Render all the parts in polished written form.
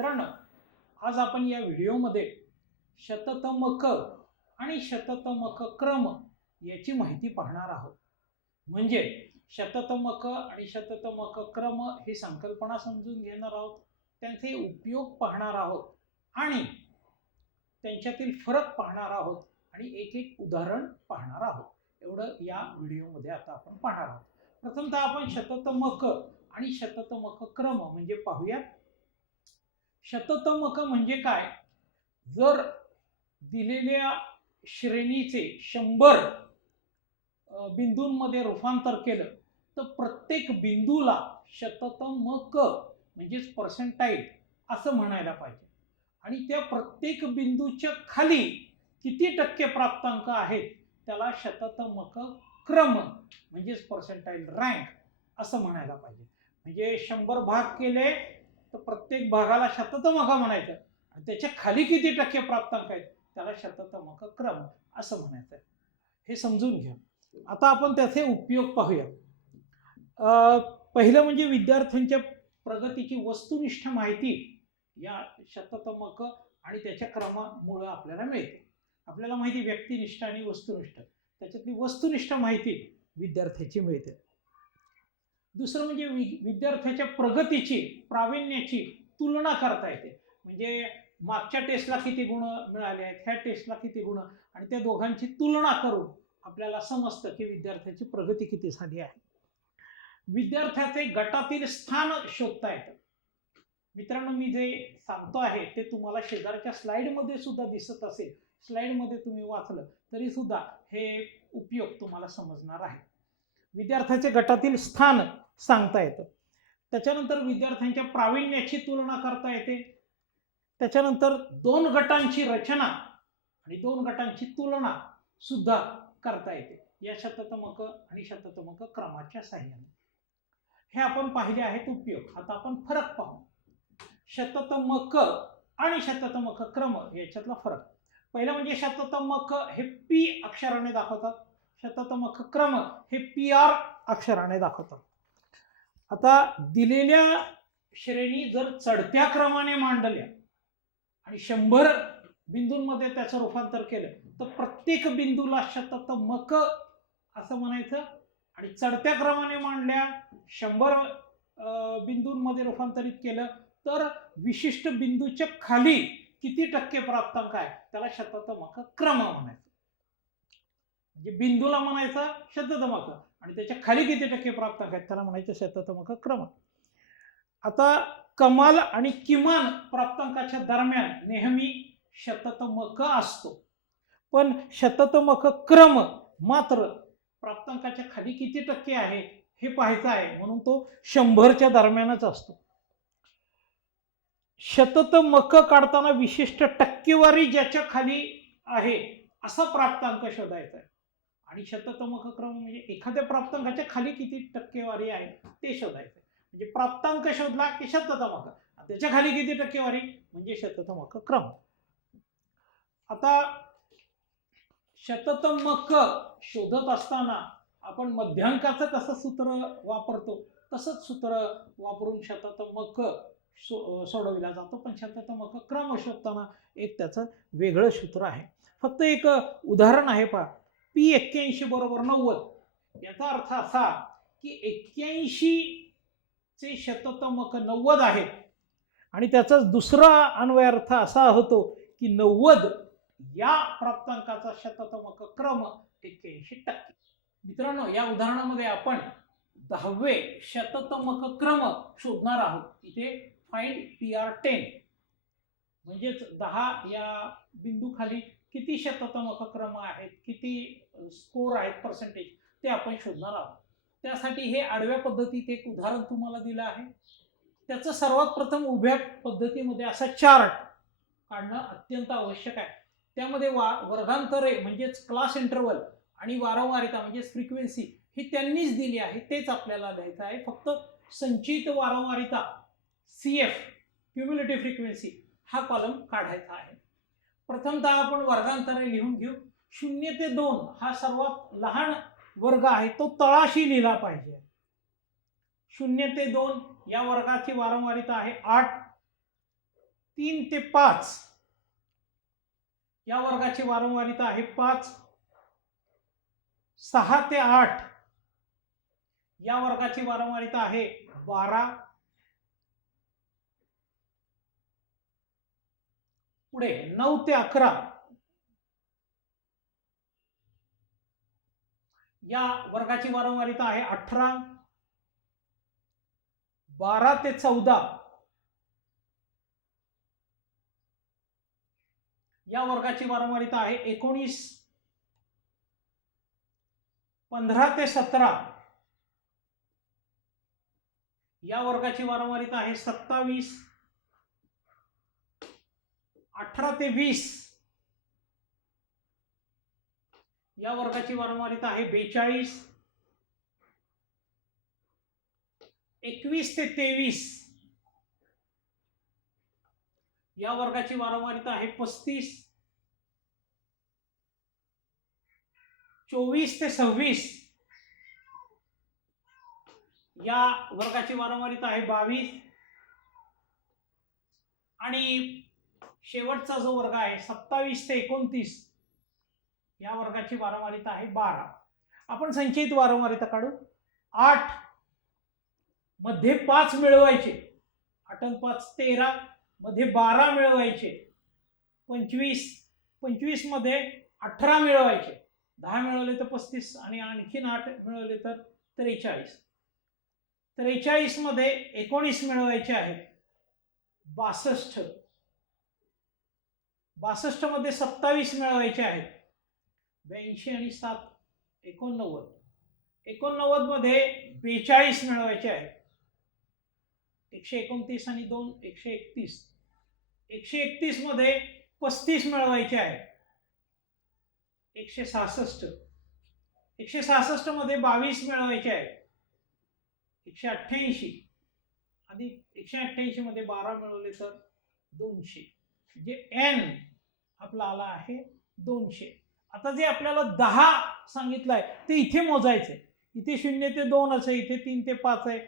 मित्रांनो, आज आपण या व्हिडिओमध्ये शततमक आणि शततमक क्रम याची माहिती पाहणार आहोत. म्हणजे शततमक आणि शततमक क्रम ही संकल्पना समजून घेणार आहोत, त्यांचे उपयोग पाहणार आहोत आणि त्यांच्यातील फरक पाहणार आहोत आणि एक एक उदाहरण पाहणार आहोत. एवढं या व्हिडिओमध्ये आता आपण पाहणार आहोत. प्रथमतः आपण शततमक आणि शततमक क्रम म्हणजे पाहूया. शततमक म्हणजे काय? जर दिलेल्या श्रेणीचे 100 बिंदूंमध्ये रूपांतर केलं तर प्रत्येक बिंदूला शततमक म्हणजेच पर्सेंटाइल असं म्हणायला पाहिजे. आणि त्या प्रत्येक बिंदूच्या खाली किती टक्के प्राप्तांक आहेत त्याला शततमक क्रम म्हणजेच पर्सेंटाइल रँक असं म्हणायला पाहिजे. म्हणजे 100 भाग केले तर प्रत्येक भागाला शततमक म्हणायचं आणि त्याच्या खाली किती टक्के प्राप्तांक आहेत त्याला शततमक क्रम असं म्हणायचं. हे समजून घ्या. आता आपण त्याचे उपयोग पाहूया. पहिलं म्हणजे विद्यार्थ्यांच्या प्रगतीची वस्तुनिष्ठ माहिती या शततमक आणि त्याच्या क्रमामुळे आपल्याला मिळते. आपल्याला माहिती व्यक्तिनिष्ठ आणि वस्तुनिष्ठ, त्याच्यातली वस्तुनिष्ठ माहिती विद्यार्थ्याची मिळते. दुसरं म्हणजे विद्यार्थ्याच्या प्रगतीची प्रावीण्याची तुलना करता येते. म्हणजे मागच्या टेस्टला किती गुण मिळाले आहेत, ह्या टेस्टला किती गुण, आणि त्या दोघांची तुलना करून आपल्याला समजतं की विद्यार्थ्याची प्रगती किती झाली आहे. विद्यार्थ्याचे गटातील स्थान शोधता येतं. मित्रांनो, मी जे सांगतो आहे ते तुम्हाला शेजारच्या स्लाइडमध्ये सुद्धा दिसत असेल. स्लाइडमध्ये तुम्ही वाचलं तरी सुद्धा हे उपयोग तुम्हाला समजणार आहे. विद्यार्थ्याचे गटातील स्थान सांगता येतं. त्याच्यानंतर विद्यार्थ्यांच्या प्रावीण्याची तुलना करता येते. त्याच्यानंतर 2 गटांची रचना आणि 2 गटांची तुलना सुद्धा करता येते या शततमक आणि शततमक क्रमाच्या साहाय्याने. हे आपण पाहिले आहेत उपयोग. आता आपण फरक पाहू. शततमक आणि शततमक क्रम याच्यातला फरक. पहिलं म्हणजे शततमक हे पी अक्षराने दाखवतात, शततमक क्रम हे PR अक्षराने दाखवतात. आता दिलेल्या श्रेणी जर चढत्या क्रमाने मांडल्या आणि 100 बिंदूंमध्ये त्याचं रूपांतर केलं तर प्रत्येक बिंदूला शततमक असं म्हणायचं. आणि चढत्या क्रमाने मांडल्या 100 बिंदूंमध्ये रूपांतरित केलं तर विशिष्ट बिंदूच्या खाली किती टक्के प्राप्तांक आहे त्याला शततमक क्रम म्हणायचं. म्हणजे बिंदूला म्हणायचं शततमक आणि त्याच्या खाली किती टक्के प्राप्तांक आहेत त्याला म्हणायचं शततमक क्रम. आता कमाल आणि किमान प्राप्तांकाच्या दरम्यान नेहमी शततमक असतो, पण शततमक क्रम मात्र प्राप्तांकाच्या खाली किती टक्के आहे हे पाहायचं आहे, म्हणून तो 100च्या दरम्यानच असतो. शततमक काढताना विशिष्ट टक्केवारी ज्याच्या खाली आहे असा प्राप्तांक शोधायचा आहे. आणि शततमक क्रम म्हणजे एखाद्या प्राप्तांकाच्या खाली किती टक्केवारी आहे ते शोधायचं. म्हणजे प्राप्तांक शोधला की शततमक, त्याच्या खाली किती टक्केवारी म्हणजे शततमक क्रम. आता शततमक शोधत असताना आपण मध्यांकाचं कसं सूत्र वापरतो तसंच सूत्र वापरून शततमक सोडविला जातो, पण शततमक क्रम शोधताना एक त्याचं वेगळं सूत्र आहे. फक्त एक उदाहरण आहे पहा. P81 बरोबर 90. याचा अर्थ असा की 81 चे शततमक 90 आहे आणि त्याचा दुसरा अन्वयार्थ असा होतो की 90 या प्राप्तांकाचा शततमक क्रम 81%. मित्रांनो, या उदाहरणामध्ये आपण 10वे शततमक क्रम शोधणार आहोत. इथे फाइंड PR10 म्हणजेच 10 या बिंदू खाली किती शततमक क्रम आहेत, किती स्कोर आहेत, पर्सेंटेज, ते आपण शोधणार आहोत. त्यासाठी हे आडव्या पद्धतीत एक उदाहरण तुम्हाला दिलं आहे. त्याचं सर्वात प्रथम उभ्या पद्धतीमध्ये असा चार्ट काढणं अत्यंत आवश्यक आहे. त्यामध्ये वर्गांतरे म्हणजेच क्लास इंटरवल आणि वारंवारिता म्हणजेच फ्रिक्वेन्सी ही त्यांनीच दिली आहे, तेच आपल्याला लिहायचं आहे. फक्त संचित वारंवारिता CF क्युम्युलेटिव्ह फ्रिक्वेन्सी हा कॉलम काढायचा आहे. प्रथमतः आपण वर्गांतरे लिहून घेऊ. 0 ते 2 हा सर्वात लहान वर्ग आहे, तो तळाशी लिहिला पाहिजे. 0 ते 2 या वर्गाची वारंवारिता आहे 8. 3 ते 5 या वर्गाची वारंवारिता आहे 5. 6 ते 8 या वर्गाची वारंवारिता आहे 12. पुढे 9 ते 11 या वर्गाची वारंवारिता आहे 18. 12 ते 14 या वर्गाची वारंवारिता आहे 19. 15 ते 17 या वर्गाची वारंवारिता आहे 27. 18 ते 20 या वर्गाची वारंवारिता आहे 42. 21 ते 23 या वर्गाची वारंवारिता आहे 35. 24 ते 26 या वर्गाची वारंवारिता आहे 22. आणि शेवटचा जो वर्ग आहे 27 ते 29 या वर्गाची वारंवारिता आहे 12. आपण संचयित वारंवारिता काढू. 8 मध्ये 5 मिळवायचे, 8 आणि 5 13, मध्ये 12 मिळवायचे, 25 मध्ये 18 मिळवायचे, 10 मिळवले तर 35 आणि आणखीन 8 मिळवले तर 43. 43 मध्ये 19 मिळवायचे आहेत, 62. 62 मध्ये 27 मिळवायचे आहेत, 82 आणि 7 89. 89 मध्ये 42 मिळवायचे आहेत, 129 आणि 2 131. 131 मध्ये 35 मिळवायचे आहेत, 166. 166 मध्ये 22 मिळवायचे आहेत, 188. आणि 188 मध्ये 12 मिळवले तर 200. म्हणजे n आपला आला आहे 200. आता जे आपल्याला 10 सांगितलंय ते इथे मोजायचंय. इथे 0 ते 2 आहे, इथे 3 ते 5 आहे.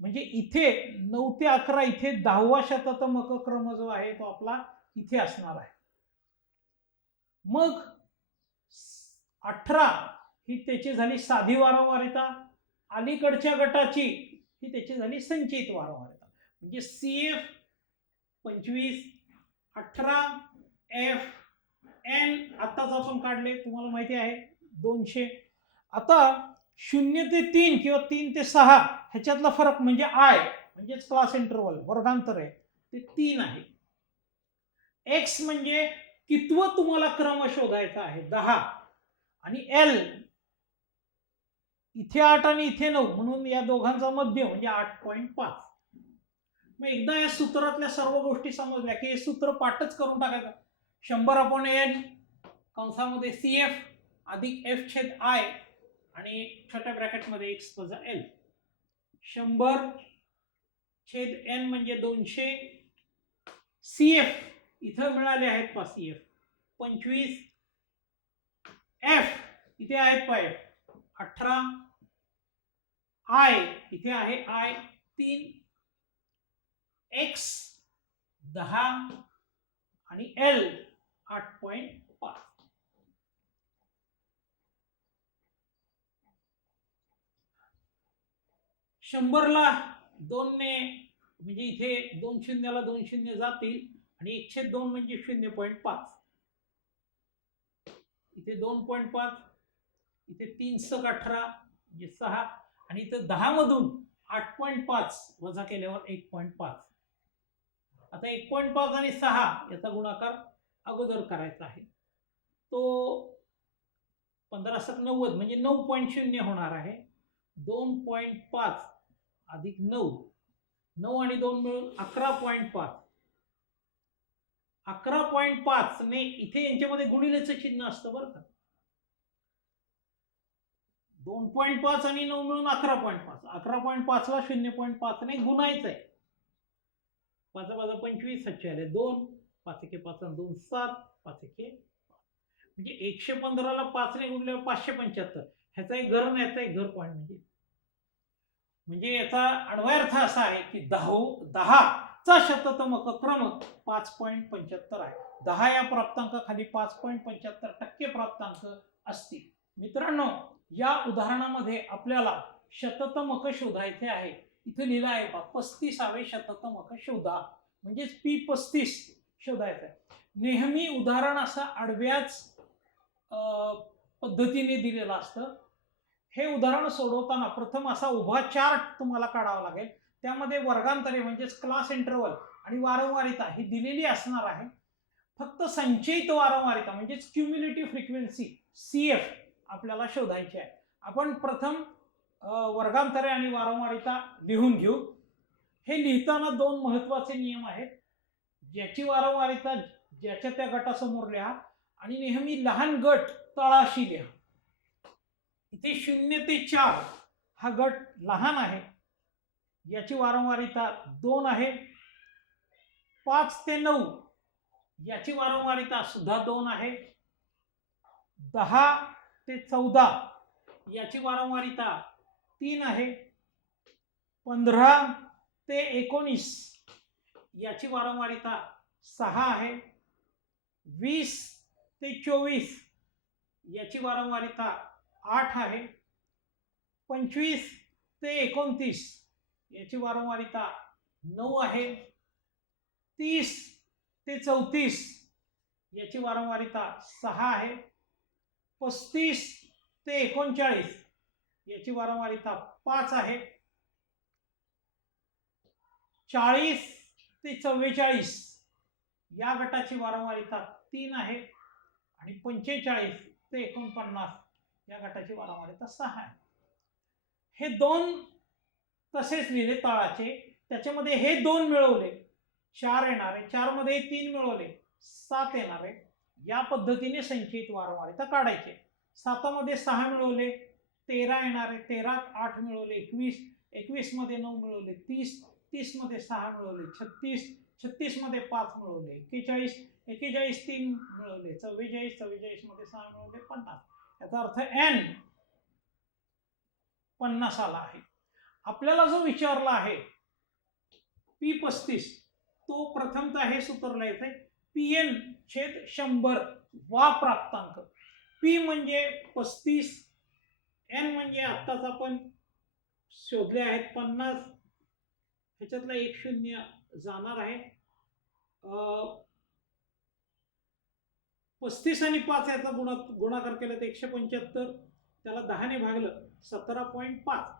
म्हणजे इथे 9 ते 11 इथे 10वा शततमक क्रम जो आहे तो आपला इथे असणार आहे. मग 18 ही त्याची झाली साधी वारंवारिता. अलीकडच्या गटाची ही त्याची झाली संचयित वारंवारिता. म्हणजे CF 25, 18, F, N आताच आपण काढले, तुम्हाला माहिती आहे 200. आता 0 ते 3 किंवा 3 ते 6 ह्याच्यातला फरक म्हणजे I म्हणजेच क्लास इंटरवल वर्गांतर आहे ते 3 आहे. X म्हणजे कितवं तुम्हाला क्रम शोधायचा आहे 10. आणि L इथे 8 आणि इथे 9 म्हणून या दोघांचा मध्य म्हणजे 8.5. मग एकदा या सूत्रातल्या सर्व गोष्टी समजल्या की हे सूत्र पाठच करून टाकायचं. 100/n कंसामध्ये CF अधिक F/I आणि छोट्या ब्रॅकेटमध्ये x वजा L. 100/n म्हणजे 200. CF इथं मिळाले आहेत पा CF 25. F इथे आहेत पा F 18. I इथे आहे I 3. X 10 आणि L 8.5. शंभरला 2 ने म्हणजे इथे 2 शून्याला 2 शून्य जातील आणि 102 म्हणजे 0.5. इथे 2.5, इथे 3 × 18 म्हणजे 6 आणि इथे 10 मधून 8.5 वजा केल्यावर 1.5. आता 1.5 आणि 6 याचा गुणाकार अगोदर करायचा आहे. तो 15 × 90 म्हणजे 9.0 होणार आहे. 2.5 अधिक 9, 9 आणि 2 मिळून 11.5. 11.5 ने इथे यांच्यामध्ये गुणिलेचं चिन्ह असतं बरं का. 2.5 आणि 9 मिळून 11.5. 11.5 ला 0.5 ने गुणायचं आहे. 5 × 25 7 आले 2, 5 × 5 = 2 7, 5 × 5 म्हणजे 115 ला 5 ने गुणल्यावर 575. ह्याचा एक घर नाही, याचा एक घर पॉईंट म्हणजे याचा अन्वयार्थ असा आहे की 10 आजचा शततमक क्रम 5.75 आहे. 10 या प्राप्तांकाखाली 5.75% प्राप्तांक असतील. मित्रांनो, या उदाहरणामध्ये आपल्याला शततमक शोधायचे आहे. इथे लिहिलं आहे 35वे शततमक शोधा, म्हणजेच P35 शोधायचं आहे. नेहमी उदाहरण असं आडव्याच पद्धतीने दिलेलं असतं. हे उदाहरण सोडवताना प्रथम असा उभा चार्ट तुम्हाला काढावा लागेल. त्यामध्ये वर्गांतरे म्हणजेच क्लास इंटरवल आणि वारंवारिता ही दिलेली असणार आहे. फक्त संचयित वारंवारिता म्हणजेच क्युम्युलेटिव्ह फ्रिक्वेन्सी CF आपल्याला शोधायची आहे. आपण प्रथम वर्गांतरे आणि वारंवारिता लिहून घेऊ. हे लिहिताना दोन महत्त्वाचे नियम आहेत. ज्याची वारंवारिता ज्याच्या त्या गटासमोर लिहा आणि नेहमी लहान गट तळाशी लिहा. इथे 0 ते 4 हा गट लहान आहे, याची वारंवारिता 2 आहे. 5 ते 9 याची वारंवारिता सुद्धा 2 आहे. 10 ते 14 याची वारंवारिता 3 आहे. 15 ते 19 याची वारंवारिता 6 आहे. 20 ते 24 याची वारंवारिता 8 आहे. 25 ते 29 याची वारंवारिता 9 आहे. 30 ते 34 याची वारंवारिता 6 आहे. 35 ते 39 याची वारंवारिता 5 आहे. 40 ते 44 या गटाची वारंवारिता 3 आहे आणि 45 ते 49 या गटाची वारंवारिता 6 आहे. हे दोन तसेच लिहिले तळाचे. त्याच्यामध्ये हे 2 मिळवले 4 येणार आहे. 4 मध्ये 3 मिळवले 7 येणार आहे. या पद्धतीने संचयित वारंवारिता काढायची. 7 मध्ये 6 मिळवले 13 येणार आहे. 13 8 मिळवले 21. 21 मध्ये 9 मिळवले 30. 30 मध्ये 6 मिळवले 36. 36 मध्ये 5 मिळवले 41. 41 3 मिळवले 44. 44 मध्ये 6 मिळवले 50. याचा अर्थ n 50 आला आहे. आपल्याला जो विचारला आहे P35 तो प्रथमतः हे सूत्र लिहायचंय Pn/100 वा प्राप्तांक. P म्हणजे 35, n म्हणजे आत्ताच आपण शोधले आहेत 50. ह्याच्यातला एक शून्य जाणार आहे. 35 आणि 5 याचा गुणाकार केला तर 175. त्याला 10 ने भागलं 17.5.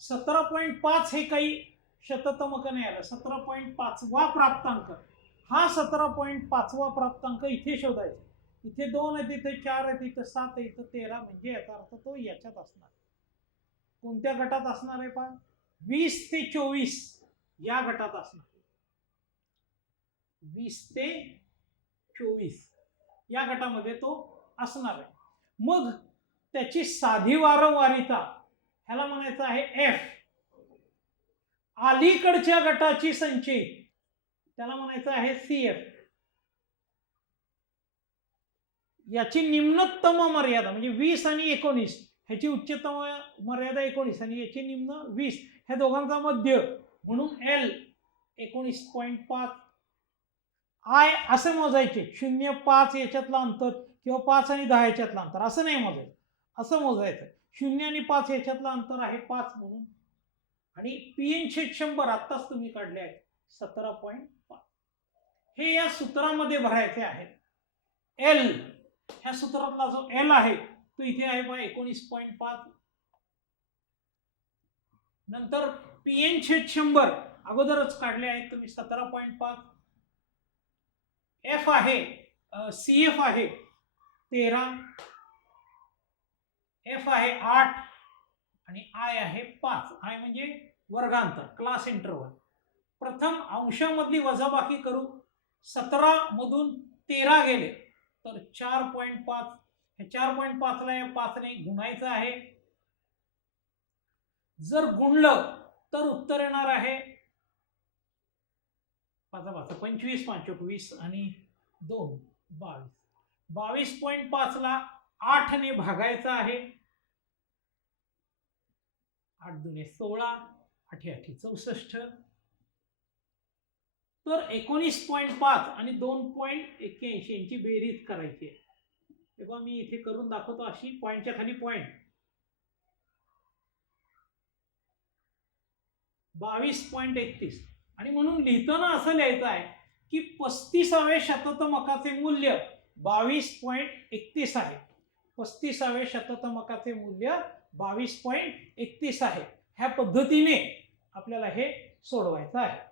17.5 हे काही शततमक नाही आलं. 17.5 वा प्राप्तांक. हा 17.5 वा प्राप्तांक इथे शोधायचा. इथे 2 आहे, तिथे 4 आहे, तिथे 7 आहे, इथे 13. म्हणजे याचा अर्थ तो याच्यात असणार. कोणत्या गटात असणार आहे पहा? 20 ते 24 या गटात असणार. 20 ते 24 या गटामध्ये तो असणार आहे. मग त्याची साधी वारंवारिता ह्याला म्हणायचं आहे F. अलीकडच्या गटाची संचयित त्याला म्हणायचं आहे CF. याची निम्नतम मर्यादा म्हणजे 20 आणि 19. ह्याची उच्चतम मर्यादा 19 आणि याची निम्न 20. ह्या दोघांचा मध्य म्हणून L 19.5. I असे मोजायचे. 0 5 याच्यातलं अंतर किंवा 5 आणि 10 याच्यातलं अंतर असं नाही मोजायचं. असं मोजायचं 0 आणि 5 याच्यातलं अंतर आहे 5 म्हणून. आणि Pn/100 आत्ताच तुम्ही काढले आहे 17.5. हे या सूत्रामध्ये भरायचे आहेत. L ह्या सूत्रातला जो L आहे तो इथे आहे बघा 19.5. नंतर Pn/100 अगोदरच काढले आहेत तुम्ही 17.5. F आहे CF आहे 13. F आहे 8 आणि I आहे 5. I म्हणजे वर्गांतर क्लास इंटरवल. प्रथम अंशामधली वजाबाकी करू. 17 मधून 13 गेले तर 4.5. हे 4.5 ला या 5 ने गुणायचं आहे. जर गुणलं तर उत्तर येणार आहे 25 5 20 आणि 2 22. 22.5 ला 8 ने भागायचं आहे. 8 दुने 16. 8 8 64. तर 19.5 आणि 2.81 यांची बेरीज करायची आहे. तेव्हा मी इथे करून दाखवतो अशी पॉईंटच्या खाली पॉईंट 22.31 आणि म्हणून लिहिताना असं लिहायचं आहे की 35व्या शततमकाचे मूल्य 22.31 आहे. 35व्या शततमकाचे मूल्य 22.31 आहे. ह्या पद्धतीने आपल्याला हे सोडवायचं आहे.